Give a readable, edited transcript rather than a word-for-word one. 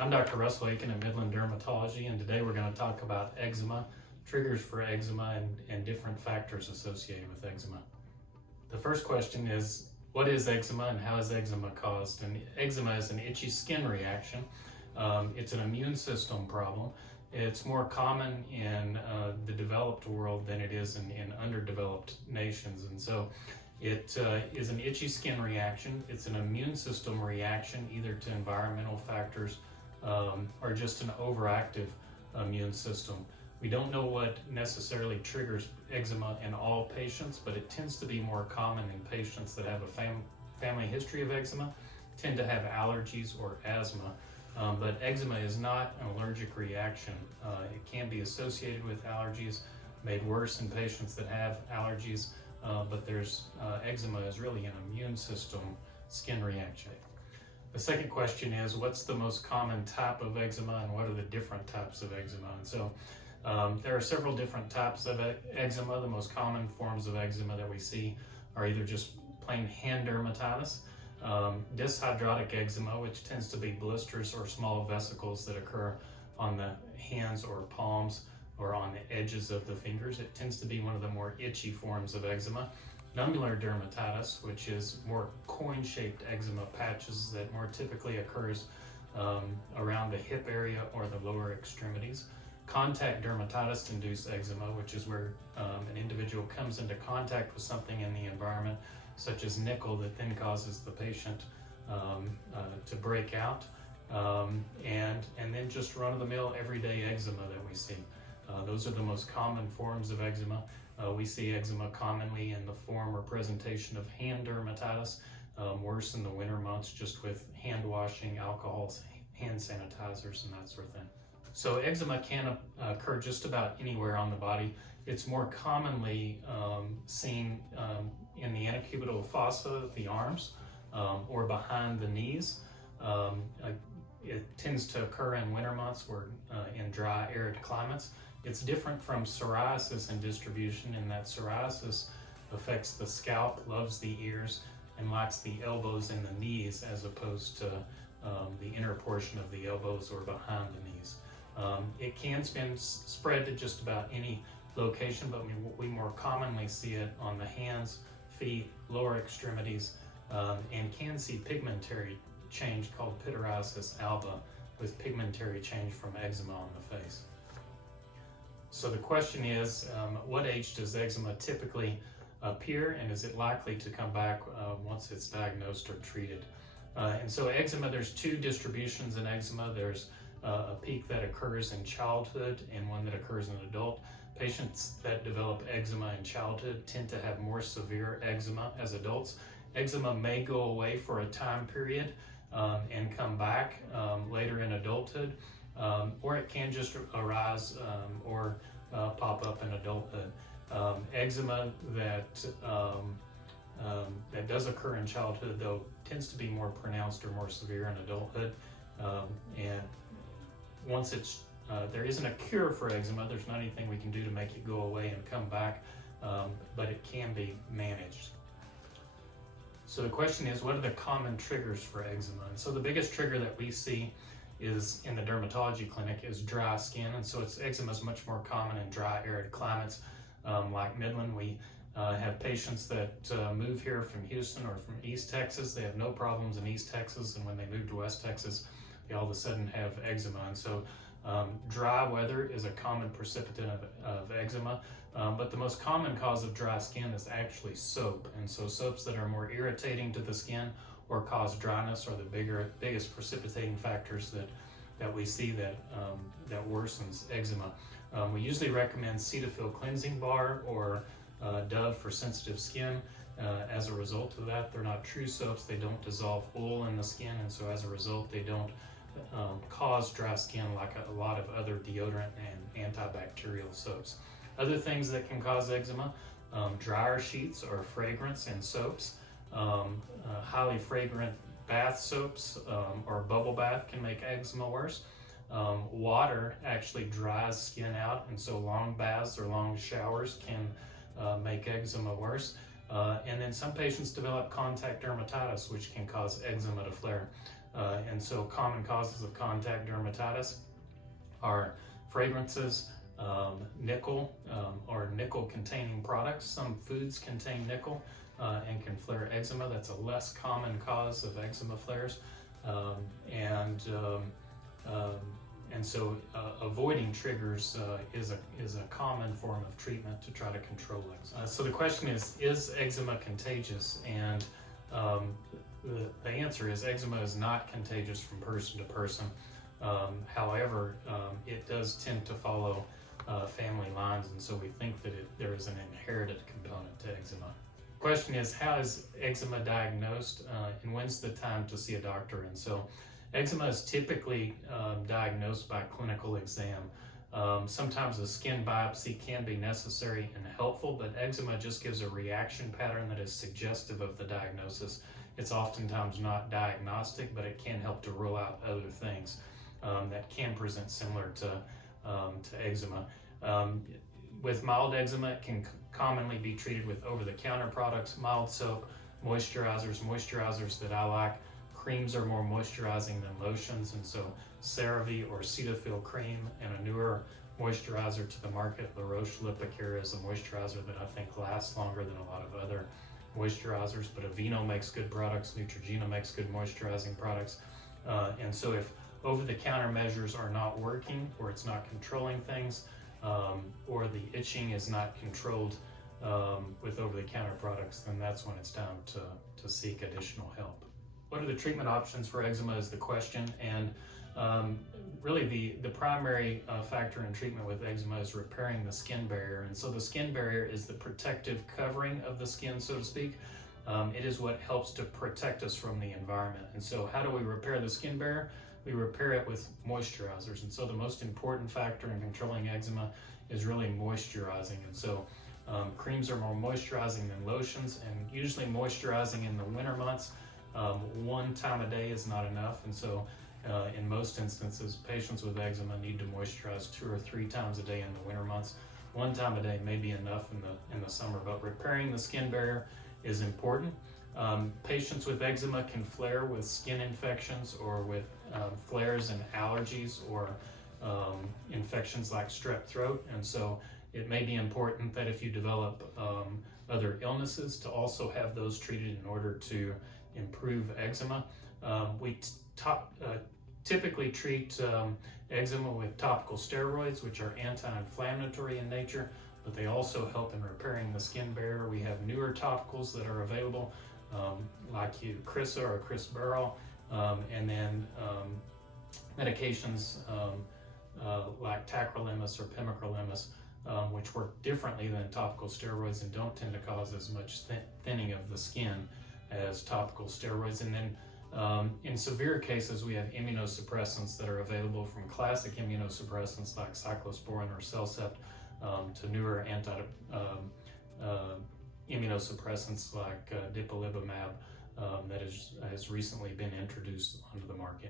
I'm Dr. Russell Akin at Midland Dermatology, and today we're going to talk about eczema, triggers for eczema, and different factors associated with eczema. The first question is, what is eczema and how is eczema caused? And eczema is an itchy skin reaction. It's an immune system problem. It's more common in the developed world than it is in underdeveloped nations. And so it is an itchy skin reaction. It's an immune system reaction either to environmental factors or just an overactive immune system. We don't know what necessarily triggers eczema in all patients, but it tends to be more common in patients that have a family history of eczema, tend to have allergies or asthma. But eczema is not an allergic reaction. It can be associated with allergies, made worse in patients that have allergies, but eczema is really an immune system skin reaction. The second question is, what's the most common type of eczema and what are the different types of eczema? And so there are several different types of eczema. The most common forms of eczema that we see are either just plain hand dermatitis, dyshydrotic eczema, which tends to be blisters or small vesicles that occur on the hands or palms or on the edges of the fingers. It tends to be one of the more itchy forms of eczema. Nummular dermatitis, which is more coin-shaped eczema patches that more typically occurs around the hip area or the lower extremities. Contact dermatitis-induced eczema, which is where an individual comes into contact with something in the environment, such as nickel, that then causes the patient to break out. And then just run-of-the-mill everyday eczema that we see. Those are the most common forms of eczema. We see eczema commonly in the form or presentation of hand dermatitis, worse in the winter months just with hand washing, alcohols, hand sanitizers, and that sort of thing. So eczema can occur just about anywhere on the body. It's more commonly seen in the antecubital fossa, the arms, or behind the knees. It tends to occur in winter months or in dry, arid climates. It's different from psoriasis in distribution in that psoriasis affects the scalp, loves the ears, and likes the elbows and the knees as opposed to the inner portion of the elbows or behind the knees. It can spread to just about any location, but we more commonly see it on the hands, feet, lower extremities, and can see pigmentary change called pityriasis alba with pigmentary change from eczema on the face. So the question is, at what age does eczema typically appear, and is it likely to come back once it's diagnosed or treated? And so eczema, there's two distributions in eczema. There's a peak that occurs in childhood and one that occurs in adult. Patients that develop eczema in childhood tend to have more severe eczema as adults. Eczema may go away for a time period and come back later in adulthood, or it can just arise or pop up in adulthood. Eczema that does occur in childhood, though, tends to be more pronounced or more severe in adulthood. And once there isn't a cure for eczema, there's not anything we can do to make it go away and come back, but it can be managed. So the question is, what are the common triggers for eczema? And so the biggest trigger that we see is in the dermatology clinic is dry skin. And so eczema is much more common in dry, arid climates like Midland. We have patients that move here from Houston or from East Texas. They have no problems in East Texas, and when they move to West Texas, they all of a sudden have eczema. And so dry weather is a common precipitant of eczema, but the most common cause of dry skin is actually soap. And so soaps that are more irritating to the skin or cause dryness are the biggest precipitating factors that we see that worsens eczema. We usually recommend Cetaphil cleansing bar or Dove for sensitive skin. As a result of that, they're not true soaps. They don't dissolve oil in the skin, and so as a result, they don't cause dry skin like a lot of other deodorant and antibacterial soaps. Other things that can cause eczema, dryer sheets or fragrance in soaps, highly fragrant bath soaps or bubble bath can make eczema worse. Water actually dries skin out, and so long baths or long showers can make eczema worse. And then some patients develop contact dermatitis, which can cause eczema to flare. And so common causes of contact dermatitis are fragrances, nickel or nickel-containing products. Some foods contain nickel and can flare eczema. That's a less common cause of eczema flares. And so avoiding triggers is a common form of treatment to try to control eczema. So the question is eczema contagious? And the answer is eczema is not contagious from person to person. However, it does tend to follow family lines, and so we think that there is an inherited component to eczema. The question is, how is eczema diagnosed, and when's the time to see a doctor? And so eczema is typically diagnosed by clinical exam. Sometimes a skin biopsy can be necessary and helpful, but eczema just gives a reaction pattern that is suggestive of the diagnosis. It's oftentimes not diagnostic, but it can help to rule out other things that can present similar to eczema. With mild eczema, it can commonly be treated with over-the-counter products, mild soap, moisturizers that I like. Creams are more moisturizing than lotions, and so CeraVe or Cetaphil cream, and a newer moisturizer to the market, La Roche-Lipocare, is a moisturizer that I think lasts longer than a lot of other moisturizers, but Aveeno makes good products, Neutrogena makes good moisturizing products. And so if over-the-counter measures are not working, or it's not controlling things, or the itching is not controlled with over-the-counter products, then that's when it's time to seek additional help. What are the treatment options for eczema is the question, and really the primary factor in treatment with eczema is repairing the skin barrier. And so the skin barrier is the protective covering of the skin, so to speak. It is what helps to protect us from the environment. And so how do we repair the skin barrier? We repair it with moisturizers. And so the most important factor in controlling eczema is really moisturizing. And so creams are more moisturizing than lotions, and usually moisturizing in the winter months. One time a day is not enough, and so in most instances, patients with eczema need to moisturize 2 or 3 times a day in the winter months. 1 time a day may be enough in the summer, but repairing the skin barrier is important. Patients with eczema can flare with skin infections or with flares and allergies or infections like strep throat, and so it may be important that if you develop other illnesses to also have those treated in order to improve eczema. We typically treat eczema with topical steroids, which are anti-inflammatory in nature, but they also help in repairing the skin barrier. We have newer topicals that are available, like Crissa or Crisberol, and then medications like tacrolimus or pimecrolimus, which work differently than topical steroids and don't tend to cause as much thinning of the skin as topical steroids. And then in severe cases, we have immunosuppressants that are available, from classic immunosuppressants like cyclosporin or Cellcept to newer immunosuppressants like dipilibimab that has recently been introduced onto the market.